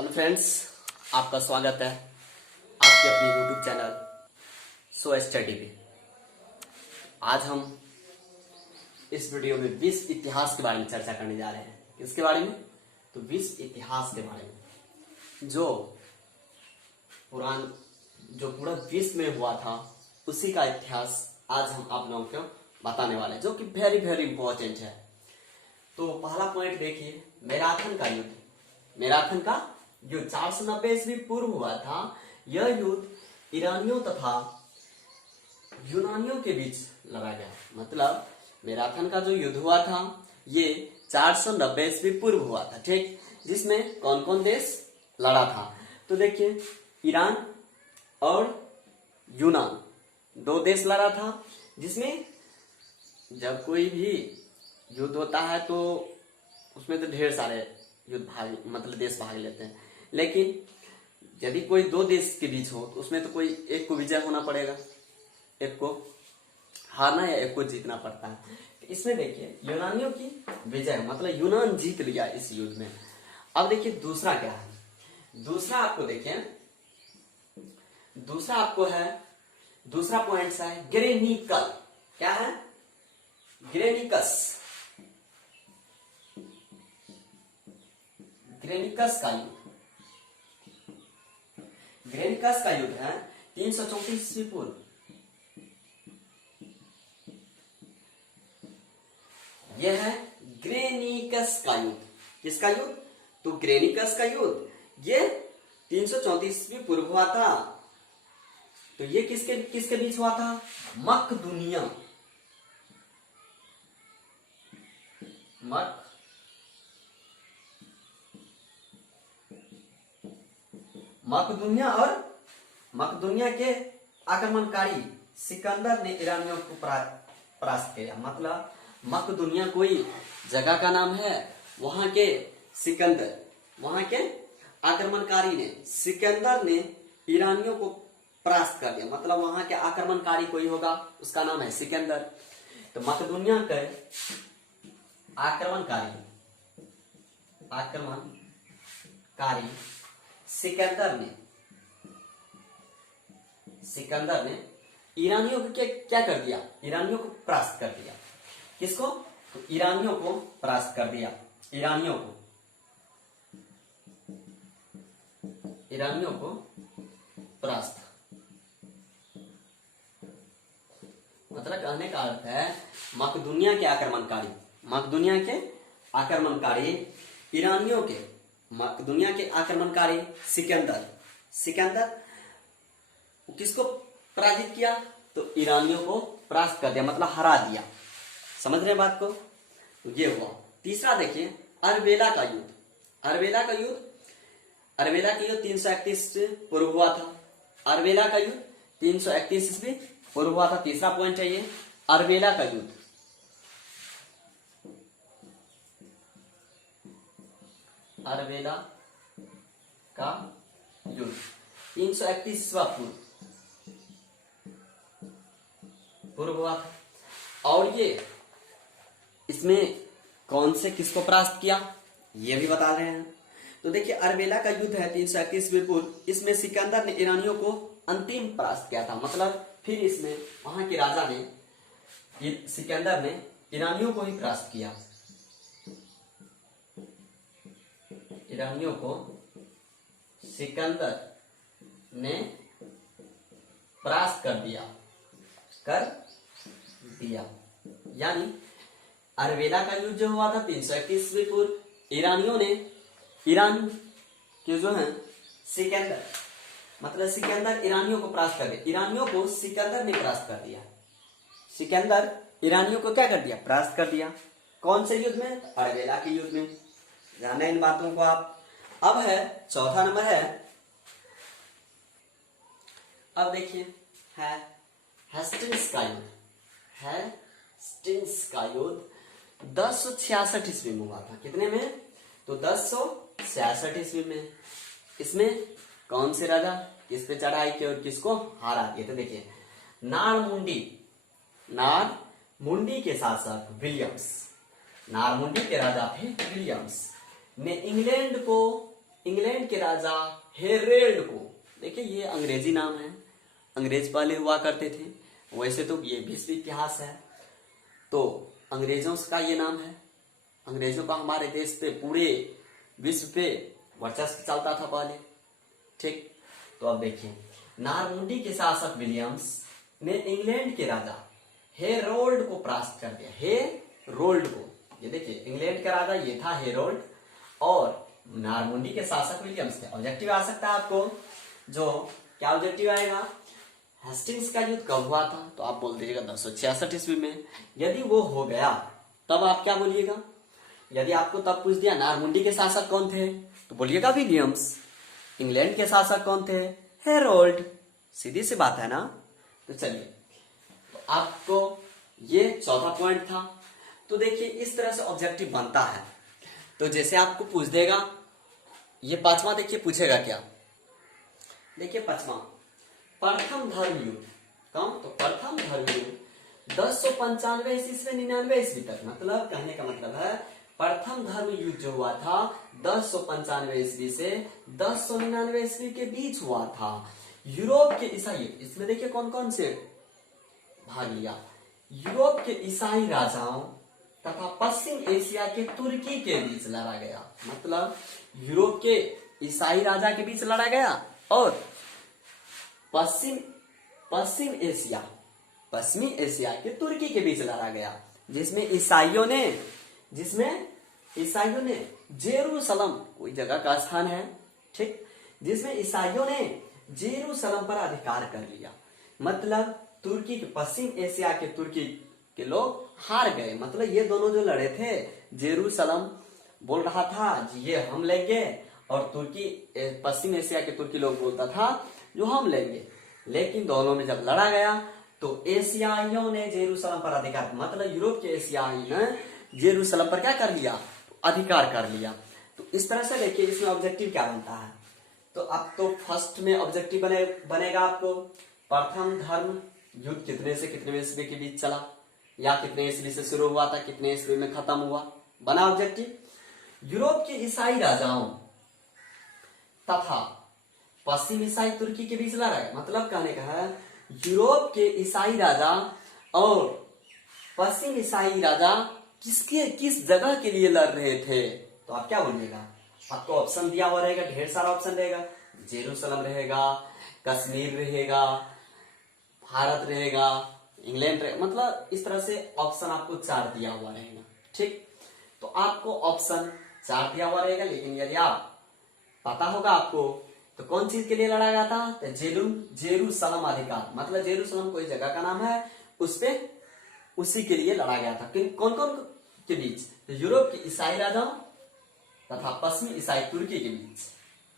Hello friends, आपका स्वागत है आपके अपने यूट्यूब चैनल सो स्टडी पे। आज हम इस वीडियो में विश्व इतिहास के बारे में चर्चा करने जा रहे हैं। किसके बारे में? तो विश्व इतिहास के बारे में, जो पूरा विश्व में हुआ था उसी का इतिहास आज हम आप लोगों को बताने वाले हैं, जो कि वेरी वेरी इंपॉर्टेंट है। तो पहला पॉइंट देखिए, मैराथन का युद्ध। मैराथन का युद्ध 490 ईस्वी पूर्व हुआ था। यह युद्ध ईरानियों तथा यूनानियों के बीच लड़ा गया। मतलब मैराथन का जो युद्ध हुआ था ये 490 ईस्वी पूर्व हुआ था, ठीक। जिसमें कौन कौन देश लड़ा था? तो देखिए, ईरान और यूनान दो देश लड़ा था। जिसमें जब कोई भी युद्ध होता है तो उसमें तो ढेर सारे देश भाग लेते हैं, लेकिन यदि कोई दो देश के बीच हो तो उसमें तो कोई एक को विजय होना पड़ेगा, एक को हारना या एक को जीतना पड़ता है। इसमें देखिए यूनानियों की विजय, मतलब यूनान जीत लिया इस युद्ध में। अब देखिए दूसरा क्या है। दूसरा आपको देखें, दूसरा पॉइंट है ग्रेनिकल। क्या है? ग्रेनिकस। ग्रेनिकस का युद्ध। ग्रेनिकस का युद्ध है 334 ईस्वी पूर्व। यह है ग्रेनिकस का युद्ध। किसका युद्ध? तो ग्रेनिकस का युद्ध ये 334 ईस्वी पूर्व हुआ था। तो ये किसके बीच हुआ था? मकदूनिया और मकदूनिया के आक्रमणकारी सिकंदर ने ईरानियों को परास्त किया। मतलब मकदूनिया कोई जगह का नाम है, वहां के सिकंदर, वहां के आक्रमणकारी ने, सिकंदर ने ईरानियों को परास्त कर दिया। मतलब वहां के आक्रमणकारी कोई होगा, उसका नाम है सिकंदर। तो मकदूनिया के आक्रमणकारी सिकंदर ने ईरानियों को क्या कर दिया? ईरानियों को परास्त कर दिया। किसको? तो ईरानियों को परास्त कर दिया। ईरानियों को परास्त, मतलब कहने का अर्थ है मकदूनिया के आक्रमणकारी ईरानियों के, मकदूनिया के आक्रमणकारी सिकंदर किसको पराजित किया? तो ईरानियों को परास्त कर दिया, मतलब हरा दिया। समझ रहे हैं बात को? तो ये हुआ। तीसरा देखिए, अरबेला का युद्ध। अरबेला का युद्ध 331 पूर्व हुआ था। अरबेला का युद्ध 331 ईस्वी पूर्व हुआ था। तीसरा पॉइंट है ये, अरबेला का युद्ध। अरबेला का युद्ध 331 पूर्व हुआ था। और ये इसमें कौन से किसको परास्त किया ये भी बता रहे हैं। तो देखिए अरबेला का युद्ध है 331 पूर्व। इसमें सिकंदर ने ईरानियों को अंतिम परास्त किया था। मतलब फिर इसमें वहां के राजा ने, सिकंदर ने ईरानियों को ही परास्त किया। ईरानियों को सिकंदर ने परास्त कर दिया। यानी अरबेला का युद्ध जो हुआ था 331 पूर्व, ईरान के जो है सिकंदर, मतलब सिकंदर ईरानियों को परास्त कर दिया। ईरानियों को सिकंदर ने परास्त कर दिया। सिकंदर ईरानियों को क्या कर दिया? परास्त कर दिया। कौन से युद्ध में? अरबेला के युद्ध में। जाना इन बातों को आप। अब है चौथा नंबर है, अब देखिए है हेस्टिंग्स का युद्ध। हेस्टिंग्स का युद्ध 1066 ईस्वी में हुआ था। कितने में? तो 1066 ईस्वी में। इसमें कौन से राजा किस पे चढ़ाई की और किसको हरा दिया? तो देखिए नारमुंडी के शासक विलियम्स, नारमुंडी के राजा थे विलियम्स ने इंग्लैंड को इंग्लैंड के राजा हेरेल्ड को, देखिए ये अंग्रेजी नाम है, अंग्रेज पहले हुआ करते थे, वैसे तो ये विश्व इतिहास है, तो अंग्रेजों का ये नाम है। अंग्रेजों का हमारे देश पे पूरे विश्व पे वर्चस्व चलता था पहले, ठीक। तो अब देखिए, नारमुंडी के शासक विलियम्स ने इंग्लैंड के राजा हेरोल्ड को परास्त कर दिया। हेरोल्ड को, ये देखिए इंग्लैंड का राजा ये था हेरोल्ड, और नारमुंडी के शासक विलियम्स थे। ऑब्जेक्टिव आ सकता है आपको, जो क्या ऑब्जेक्टिव आएगा, हेस्टिंग्स का युद्ध कब हुआ था, तो आप बोल दीजिएगा 1066 ईस्वी में। यदि वो हो गया तब आप क्या बोलिएगा, यदि आपको तब पूछ दिया नारमुंडी के शासक कौन थे, तो बोलिएगा विलियम्स। इंग्लैंड के शासक कौन थे, हेरोल्ड। सीधी सी बात है ना। तो चलिए, तो आपको ये चौथा पॉइंट था। तो देखिए इस तरह से ऑब्जेक्टिव बनता है। तो जैसे आपको पूछ देगा, ये पांचवा देखिए पूछेगा क्या, देखिए पांचवा, प्रथम धर्म युद्ध कौन, तो प्रथम धर्म युद्ध 1095 ईस्वी से 99 ईस्वी तक, मतलब कहने का मतलब है प्रथम धर्म युद्ध जो हुआ था 1095 ईस्वी से 1099 ईस्वी के बीच हुआ था। यूरोप के ईसाई, इसमें देखिए कौन कौन से भाग लिया, यूरोप के ईसाई राजाओं तथा पश्चिम एशिया के तुर्की के बीच लड़ा गया। मतलब यूरोप के ईसाई राजा के बीच लड़ा गया और पश्चिमी एशिया के तुर्की के बीच लड़ा गया, जिसमें ईसाइयों ने जेरूसलम, कोई जगह का स्थान है, ठीक, जिसमें ईसाइयों ने जेरूसलम पर अधिकार कर लिया। मतलब तुर्की के, पश्चिम एशिया के तुर्की के लोग हार गए। मतलब ये दोनों जो लड़े थे, जेरूसलम बोल रहा था जी ये हम लेंगे, और तुर्की, पश्चिम एशिया के तुर्की लोग बोलता था जो हम लेंगे। लेकिन दोनों में जब लड़ा गया तो एशियाइयों ने जेरूसलम पर अधिकार, मतलब यूरोप के एशियाई ने जेरूसलम पर क्या कर लिया, अधिकार कर लिया। तो इस तरह से देखिए इसमें ऑब्जेक्टिव क्या बनता है। तो अब तो फर्स्ट में ऑब्जेक्टिव बनेगा आपको, प्रथम धर्म युद्ध कितने से कितने ईस्वी के बीच चला, या कितने ईस्वी से शुरू हुआ था, कितने ईस्वी में खत्म हुआ, बना ऑब्जेक्टिव। यूरोप के ईसाई राजाओं तथा पश्चिम ईसाई तुर्की के बीच लड़ा है। मतलब कहने का है यूरोप के ईसाई राजा और पश्चिम ईसाई राजा किस जगह के लिए लड़ रहे थे, तो आप क्या बोलिएगा, आपको ऑप्शन दिया हुआ रहेगा, ढेर सारा ऑप्शन रहेगा, जेरूसलम रहेगा, कश्मीर रहेगा, भारत रहेगा, इंग्लैंड रहेगा, मतलब इस तरह से ऑप्शन आपको 4 दिया हुआ रहेगा, ठीक। तो आपको ऑप्शन 4 दिया हुआ रहेगा, लेकिन यदि आप पता होगा आपको तो कौन चीज के लिए लड़ा गया था, तो जेरूसलम अधिकार, मतलब जेरूसलम कोई जगह का नाम है, उस पे उसी के लिए लड़ा गया था। कौन कौन के बीच, तो यूरोप के ईसाई राजाओं तथा पश्चिमी ईसाई तुर्की के बीच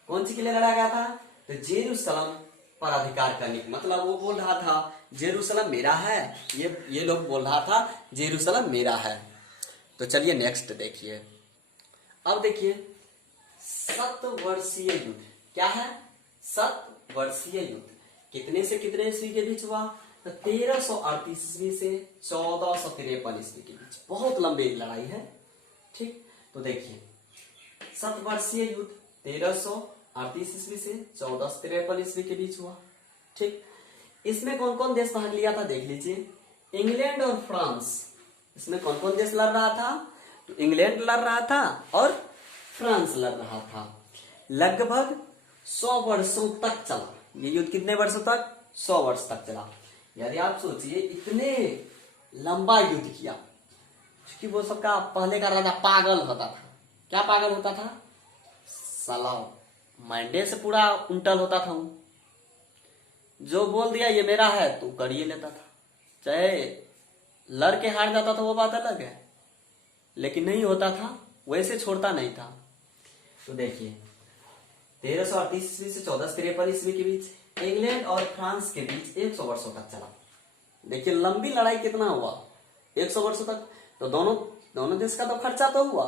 कौन सी के लिए लड़ा गया था, तो जेरूसलम पर अधिकार करने, मतलब वो बोल रहा था जेरूसलम मेरा है, ये लोग बोल रहा था जेरूसलम मेरा है। तो चलिए नेक्स्ट देखिए। अब देखिए 7 वर्षीय युद्ध क्या है, 7 वर्षीय युद्ध कितने से कितने ईस्वी के बीच हुआ, तो 1338 ईस्वी से 1453 ईस्वी के बीच। बहुत लंबी लड़ाई है, ठीक। तो देखिए 7 वर्षीय युद्ध 1338 ईस्वी से 1453 ईस्वी के बीच हुआ, ठीक। इसमें कौन कौन देश भाग लिया था देख लीजिए, इंग्लैंड और फ्रांस। इसमें कौन कौन देश लड़ रहा था, तो इंग्लैंड लड़ रहा था और फ्रांस लड़ रहा था। लगभग 100 वर्षों तक चला ये युद्ध, कितने वर्षों तक, 100 वर्ष तक चला। यदि आप सोचिए इतने लंबा युद्ध किया, क्योंकि वो सबका पहले का राजा पागल होता था। क्या पागल होता था, साला मंडे से पूरा उल्टल होता था, जो बोल दिया ये मेरा है तो कर ही लेता था, चाहे लड़ के हार जाता था वो बात अलग है, लेकिन नहीं होता था, वैसे छोड़ता नहीं था। तो देखिए 1338 ईस्वी से 1453 ईस्वी के बीच इंग्लैंड और फ्रांस के बीच 100 वर्षों तक चला। देखिए लंबी लड़ाई कितना हुआ, 100 वर्षों तक। तो दोनों देश का तो खर्चा तो हुआ,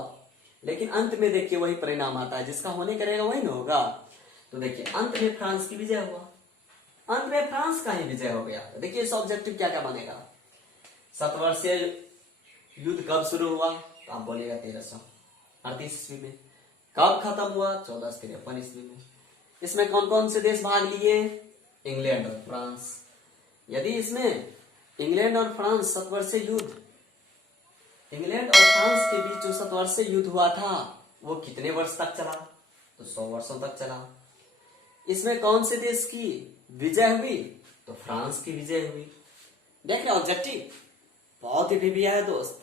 लेकिन अंत में देखिए वही परिणाम आता है, जिसका होने करेगा वही ना होगा। तो देखिए अंत में फ्रांस की विजय हुआ, अंत में फ्रांस का ही विजय हो गया। तो देखिए इस ऑब्जेक्टिव क्या क्या बनेगा, 7 वर्षीय युद्ध कब शुरू हुआ, तो आप बोलिएगा 1338 ईस्वी में। कब खत्म हुआ? 1453 ईस्वी में। इसमें कौन कौन से देश भाग लिए? इंग्लैंड और फ्रांस। यदि इसमें इंग्लैंड और फ्रांस शतवर्षीय युद्ध, इंग्लैंड और फ्रांस के बीच जो शतवर्षीय युद्ध हुआ था वो कितने वर्ष तक चला? तो 100 वर्षों तक चला। इसमें कौन से देश की विजय हुई? तो फ्रांस की विजय हुई। देख रहे ऑब्जेक्टिव बहुत ही भी है दोस्त।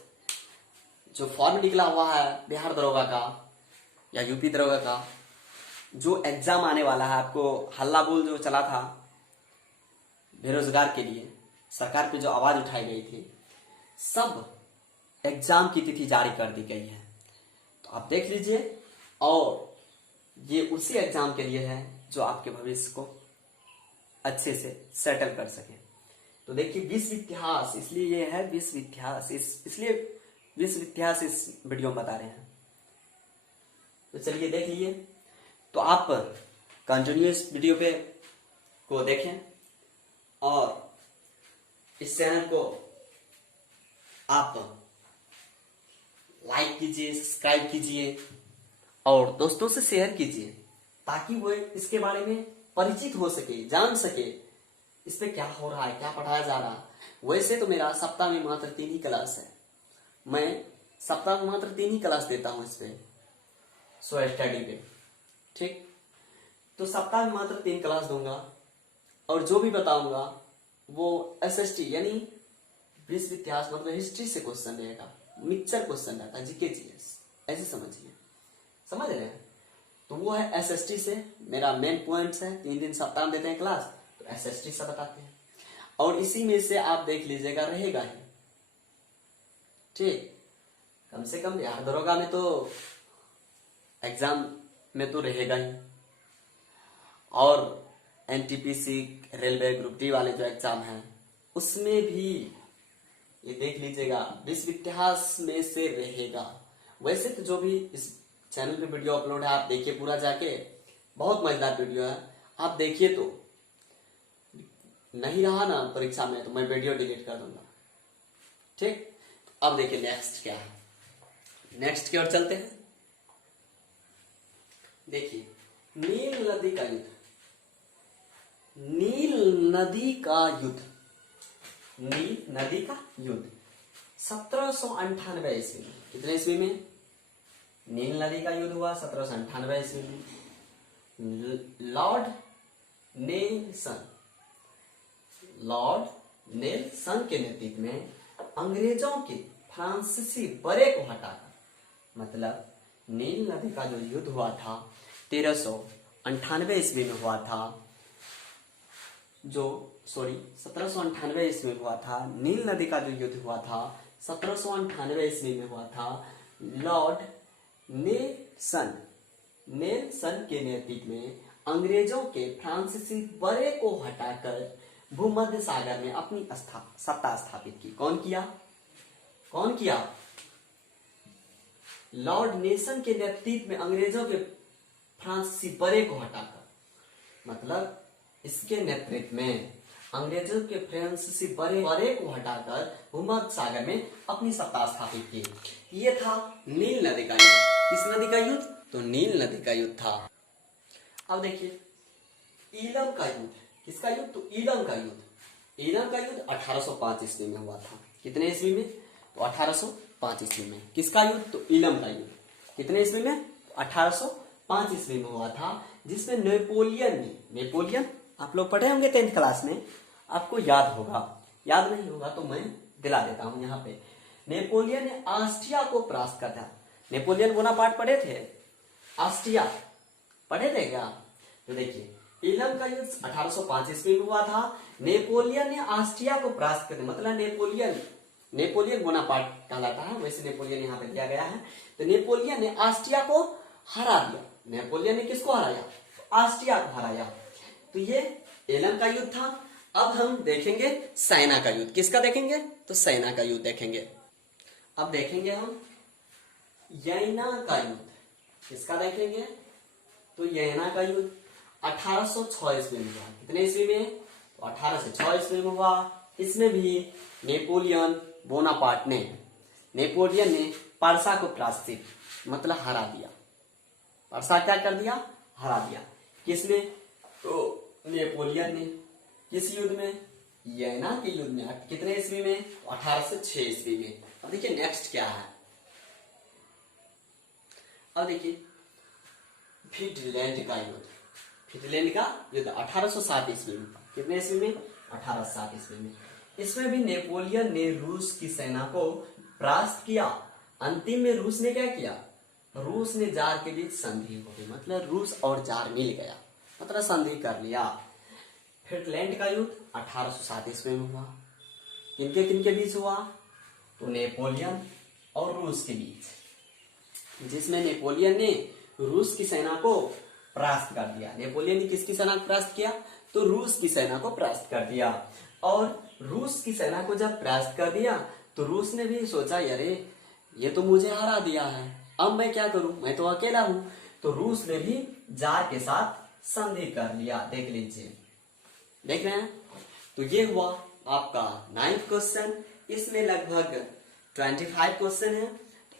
जो फॉर्म निकला हुआ है बिहार दरोगा का या यूपी दरोगा का, जो एग्जाम आने वाला है, आपको हल्ला बोल जो चला था बेरोजगार के लिए, सरकार पे जो आवाज उठाई गई थी, सब एग्जाम की तिथि जारी कर दी गई है। तो आप देख लीजिए, और ये उसी एग्जाम के लिए है जो आपके भविष्य को अच्छे से सेटल कर सके। तो देखिए विश्व इतिहास, इसलिए ये है विश्व इतिहास, इसलिए विश्व इतिहास इस वीडियो में बता रहे हैं। तो चलिए देख लिए। तो आप कंटिन्यूस वीडियो पे को देखें और इस चैनल को आप लाइक कीजिए, सब्सक्राइब कीजिए और दोस्तों से शेयर कीजिए, ताकि वो इसके बारे में परिचित हो सके, जान सके इस पे क्या हो रहा है, क्या पढ़ाया जा रहा है। वैसे तो मेरा सप्ताह में मात्र 3 ही क्लास है, मैं सप्ताह में मात्र 3 ही क्लास देता हूं इस पे, सो स्टडी पे, ठीक। तो सप्ताह में मात्र 3 क्लास दूंगा और जो भी बताऊंगा वो एसएसटी यानी विश्व इतिहास मतलब हिस्ट्री से क्वेश्चन रहेगा, मिक्सचर क्वेश्चन रहता है, जीके जीएस, ऐसे समझिए, समझ रहे हैं। तो वो है एसएसटी से, मेरा मेन पॉइंट्स है। 3 दिन सप्ताह में देते हैं क्लास, तो एसएसटी से बताते हैं और इसी में से आप देख लीजिएगा, रहेगा ही, ठीक। कम से कम बिहार दरोगा में तो एग्जाम में तो रहेगा ही, और एनटीपीसी रेलवे ग्रुप डी वाले जो एग्जाम हैं उसमें भी ये देख लीजिएगा विश्व इतिहास में से रहेगा। वैसे तो जो भी इस चैनल पे वीडियो अपलोड है आप देखिए पूरा जाके, बहुत मजेदार वीडियो है, आप देखिए। तो नहीं रहा ना परीक्षा में तो मैं वीडियो डिलीट कर दूंगा, ठीक। अब देखिए नेक्स्ट क्या है, नेक्स्ट की ओर चलते हैं। देखिए नील नदी का युद्ध, नील नदी का युद्ध, नील नदी का युद्ध 1798 ईस्वी में, कितने ईस्वी में? नील नदी का युद्ध हुआ 1798 ईस्वी में। लॉर्ड नेल्सन के नेतृत्व में अंग्रेजों के फ्रांसीसी बड़े को हटाकर, मतलब नील नदी का जो युद्ध हुआ था 1398 ईस्वी में हुआ था, 1798 ईस्वी में हुआ था। नील नदी का जो युद्ध हुआ था 1798 ईस्वी में हुआ था। लॉर्ड नेल्सन के नेतृत्व में अंग्रेजों के फ्रांसीसी बड़े को हटाकर भूमध्य सागर में अपनी सत्ता स्थापित की। कौन किया? लॉर्ड नेल्सन के नेतृत्व में अंग्रेजों के फ्रांसीसी बड़े को हटाकर, मतलब इसके नेतृत्व में अंग्रेजों के फ्रांसीसी बड़े को हटाकर भूमध्य सागर में अपनी सत्ता स्थापित की। ये था नील नदी का युद्ध। किस नदी का युद्ध? तो नील नदी का युद्ध था। अब देखिए ईलम का युद्ध, किसका युद्ध? तो ईलम का युद्ध। ईलम का युद्ध 1805 ईस्वी में हुआ था। कितने ईस्वी में? तो 1805 ईस्वी में। किसका युद्ध? तो ईलम का युद्ध। कितने ईस्वी में? 1805 ईस्वी में हुआ था, जिसमें नेपोलियन आप लोग पढ़े होंगे 10th क्लास में, आपको याद होगा, याद नहीं होगा तो मैं दिला देता हूं यहाँ पे। नेपोलियन ने ऑस्ट्रिया को परास्त कर दिया। नेपोलियन बोनापार्ट पढ़े थे? ऑस्ट्रिया पढ़े थे क्या? तो देखिए ईलम का युद्ध 1805 ईस्वी में हुआ था। नेपोलियन ने ऑस्ट्रिया को परास्त कर दिया, मतलब नेपोलियन बोनापार्ट कहलाता है, वैसे नेपोलियन यहाँ पे दिया गया है। तो नेपोलियन ने ऑस्ट्रिया को हरा दिया। नेपोलियन ने किसको हराया? ऑस्ट्रिया को हराया। तो ये ईलम का युद्ध था। अब हम देखेंगे सेना का युद्ध। किसका देखेंगे? तो सेना का युद्ध देखेंगे। अब देखेंगे हम यैना का युद्ध। किसका देखेंगे? तो यैना का युद्ध 1806 ईस्वी में हुआ। कितने ईस्वी में? तो 1806 ईस्वी में हुआ। इसमें भी नेपोलियन ने पर्सा को पराजित मतलब हरा दिया। परसा क्या कर दिया, हरा दिया। किसने, तो नेपोलियन ने। किस युद्ध में, येना के युद्ध में। कितने ईस्वी में, 1806 ईस्वी में। अब देखिए नेक्स्ट क्या है, अब देखिए फिनलैंड का युद्ध। फिनलैंड का युद्ध 1807 ईस्वी में। कितने ईस्वी में, 1807 ईस्वी में। इसमें भी नेपोलियन ने रूस की सेना को परास्त किया। अंतिम में रूस ने क्या किया, रूस ने जार के बीच संधि हो गई, मतलब रूस और जार मिल गया, मतलब संधि कर लिया। फिनलैंड का युद्ध 1807 ईस्वी में हुआ। किनके बीच हुआ, तो नेपोलियन और रूस के बीच, जिसमें नेपोलियन ने रूस की सेना को परास्त कर दिया। नेपोलियन ने किसकी सेना को परास्त किया, तो रूस की सेना को परास्त कर दिया। और रूस की सेना को जब परास्त कर दिया तो रूस ने भी सोचा, अरे ये तो मुझे हरा दिया है, अब मैं क्या करूं, मैं तो अकेला हूं। तो रूस ने भी जार के साथ संधि कर लिया। देख लीजिए, देख रहे हैं। तो ये हुआ आपका 9th क्वेश्चन। इसमें लगभग 25 क्वेश्चन है।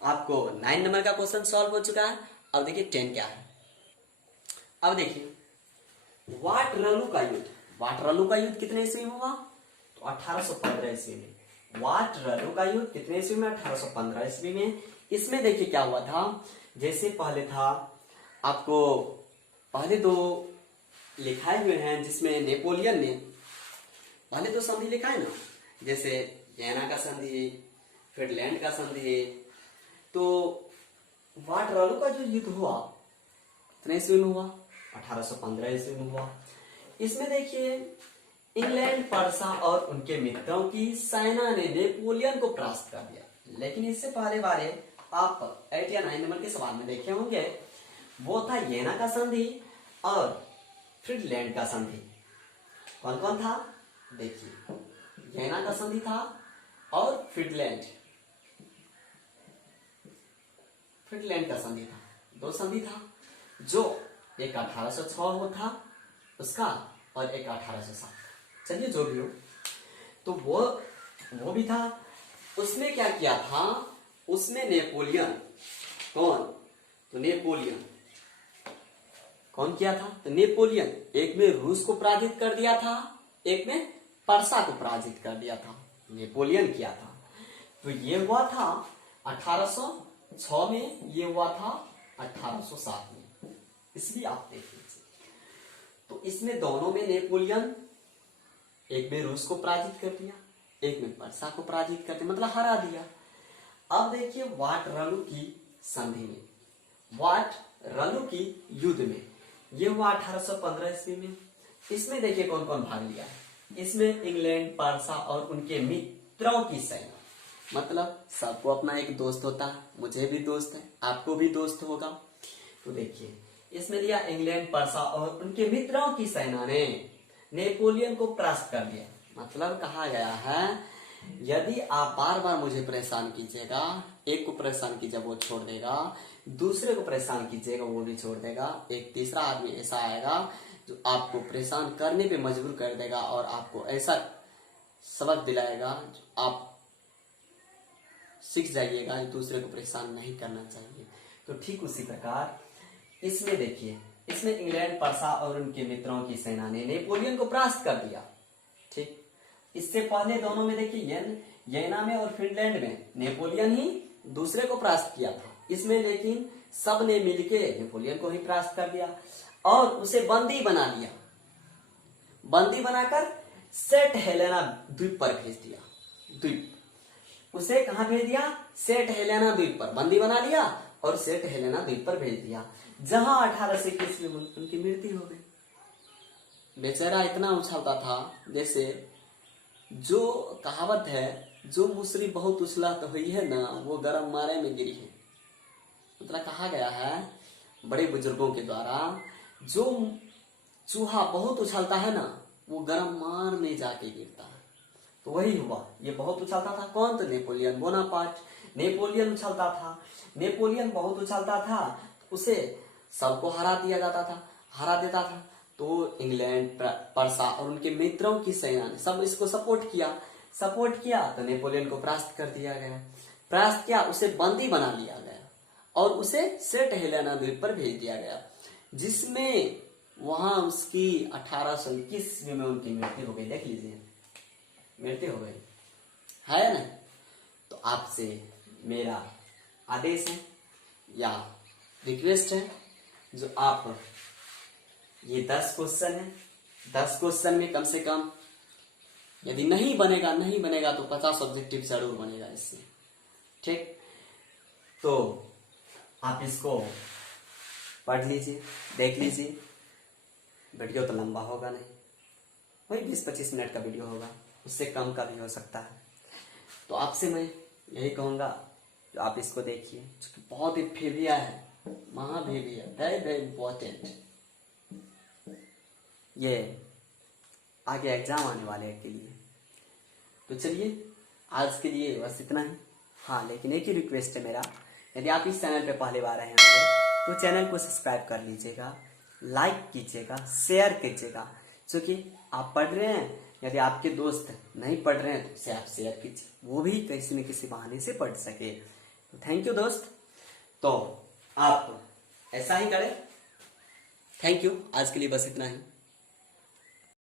आपको 9 नंबर का क्वेश्चन सॉल्व हो चुका है। अब देखिए 10 क्या है। अब देखिए वाटरलू का युद्ध। वाटरलू का युद्ध कितने ईस्वी में हुआ, तो 1815 ईस्वी में। वाटरलू का युद्ध कितने ईस्वी में, 1815 ईस्वी में। इसमें देखिए क्या हुआ था, जैसे पहले था, आपको पहले दो लिखाए हुए हैं, जिसमें नेपोलियन ने पहले तो संधि लिखा है ना, जैसे येना का संधि, फिनलैंड का संधि। तो वाटरलू का जो युद्ध हुआ कितने ईस्वी में हुआ, 1815 ईस्वी में हुआ। इसमें देखिए इंग्लैंड, पर्सा और उनके मित्रों की सेना ने नेपोलियन को परास्त कर दिया। लेकिन इससे पहले बारे आप 8 या 9 नंबर के सवाल में देखे होंगे, वो था येना का संधि और फिनलैंड का संधि। कौन कौन था, देखिए येना का संधि था और फिनलैंड का संधि था। दो संधि था, जो एक 1806 हो था उसका और एक 1807। चलिए जो भी हो, तो वो भी था। उसमें क्या किया था, उसमें नेपोलियन, कौन, तो नेपोलियन कौन किया था, तो नेपोलियन एक में रूस को पराजित कर दिया था, एक में पर्सा को पराजित कर दिया था, नेपोलियन किया था। तो ये हुआ था 1806 में, ये हुआ था 1807 में। इसलिए आप देख लीजिए, तो इसमें दोनों में नेपोलियन एक में रूस को पराजित कर दिया, एक में पर्सा को पराजित कर दिया, मतलब हरा दिया। अब देखिए वाटरलू की संधि में, वाटरलू की युद्ध में, ये हुआ 1815 ईस्वी में। इसमें देखिए कौन कौन भाग लिया। इसमें इंग्लैंड, पर्सा और उनके मित्रों की सेना, मतलब सबको अपना एक दोस्त होता है, मुझे भी दोस्त है, आपको भी दोस्त होगा। तो देखिए इसमें लिया इंग्लैंड, पर्सा और उनके मित्रों की सेना ने नेपोलियन को परास्त कर दिया। मतलब कहा गया है, यदि आप बार बार मुझे परेशान कीजिएगा, एक को परेशान कीजिए वो छोड़ देगा, दूसरे को परेशान कीजिएगा वो भी छोड़ देगा, एक तीसरा आदमी ऐसा आएगा जो आपको परेशान करने पे मजबूर कर देगा और आपको ऐसा सबक दिलाएगा जो आप सीख जाइएगा, दूसरे को परेशान नहीं करना चाहिए। तो ठीक उसी प्रकार इसमें देखिए, इसमें इंग्लैंड, पर्सा और उनके मित्रों की सेना ने नेपोलियन को परास्त कर दिया। ठीक, इससे पहले दोनों में देखिए येना में और फिनलैंड में नेपोलियन ही दूसरे को परास्त किया था। इसमें लेकिन सब ने मिलके नेपोलियन को ही परास्त कर दिया और उसे बंदी बना लिया। बंदी बनाकर सेंट हेलेना द्वीप पर भेज दिया। द्वीप, उसे कहां भेज दिया, सेंट हेलेना द्वीप पर बंदी बना लिया और सेंट हेलेना द्वीप पर भेज दिया, जहां 1821 में उनकी मृत्यु हो गई। बेचारा इतना उछलता था, जैसे जो कहावत है, जो मुसरी बहुत उछला तो हुई है ना, वो गरम मारे में गिरी है। मतलब कहा गया है बड़े बुजुर्गों के द्वारा, जो चूहा बहुत उछलता है ना, वो गरम मार में जाके गिरता है। तो वही हुआ, ये बहुत उछलता था। कौन, तो नेपोलियन बोनापार्ट। नेपोलियन उछलता था, नेपोलियन बहुत उछलता था, उसे सबको हरा दिया जाता था, हरा देता था। तो इंग्लैंड, पर्सा और उनके मित्रों की सेना ने सब इसको सपोर्ट किया तो नेपोलियन को परास्त कर दिया गया। परास्त किया, उसे बंदी बना लिया गया और उसे सेठ हेलेना द्वीप पर भेज दिया गया, जिसमें वहां उसकी 1821 ईस्वी में उनकी मृत्यु हो गई। देख लीजिए, मृत्यु हो गई है ना। तो आपसे मेरा आदेश है या रिक्वेस्ट है, जो आप ये 10 क्वेश्चन है, 10 क्वेश्चन में कम से कम, यदि नहीं बनेगा तो 50 ऑब्जेक्टिव जरूर बनेगा इससे, ठीक। तो आप इसको पढ़ लीजिए, देख लीजिए। वीडियो तो लंबा होगा नहीं, वही 20-25 मिनट का वीडियो होगा, उससे कम का भी हो सकता है। तो आपसे मैं यही कहूँगा, तो आप इसको देखिए, जो बहुत ही फेविया है, महाभेविया, वेरी वेरी इम्पोर्टेंट। ये आगे एग्जाम आने वाले हैं के लिए। तो चलिए, आज के लिए बस इतना ही। हाँ, लेकिन एक ही रिक्वेस्ट है मेरा, यदि आप इस चैनल पे पहली बार आए हैं तो चैनल को सब्सक्राइब कर लीजिएगा, लाइक कीजिएगा, शेयर कीजिएगा, क्योंकि आप पढ़ रहे हैं, यदि आपके दोस्त नहीं पढ़ रहे हैं तो उसे आप शेयर कीजिए, वो भी किसी न किसी बहाने से पढ़ सके। तो थैंक यू दोस्त, तो आप ऐसा ही करें। थैंक यू, आज के लिए बस इतना ही।